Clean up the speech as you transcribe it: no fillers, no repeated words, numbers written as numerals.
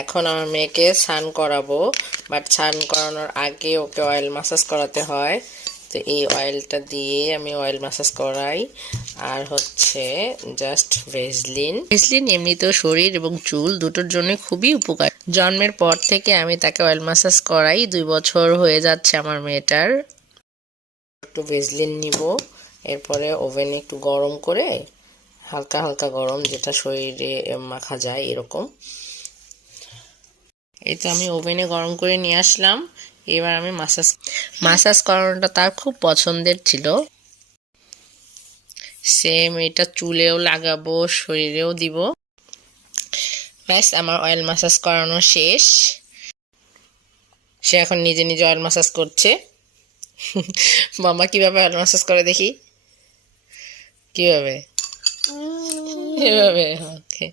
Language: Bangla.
এখন আমার মেয়েকে স্নান করাবো, বাট স্নান করানোর আগে ওকে অয়েল ম্যাসাজ করাতে হয়। তো এই অয়েলটা দিয়ে আমি অয়েল ম্যাসাজ করাই। আর হচ্ছে জাস্ট ভেসলিন এমনিতেও শরীর এবং চুল দুটোর জন্য খুবই উপকার। জন্মের পর থেকে আমি তাকে অয়েল ম্যাসাজ করাই, 2 বছর হয়ে যাচ্ছে আমার মেয়েটার। একটু ভেসলিন নিব, এরপরে ওভেনে একটু গরম করে, হালকা হালকা গরম, যেটা শরীরে মাখা যায় এরকম। এই তো আমি ওভেনে গরম করে নিয়ে আসলাম। এবার আমি মাসাজ করানোটা তার খুব পছন্দের ছিল। সেম এটা চুলেও লাগাবো, শরীরেও দিব। ব্যাস, আমার অয়েল মাসাজ করানো শেষ। সে এখন নিজে নিজে অয়েল মাসাজ করছে। মামা কিভাবে অয়েল মাসাজ করে দেখি, কিভাবে? এভাবে। ওকে,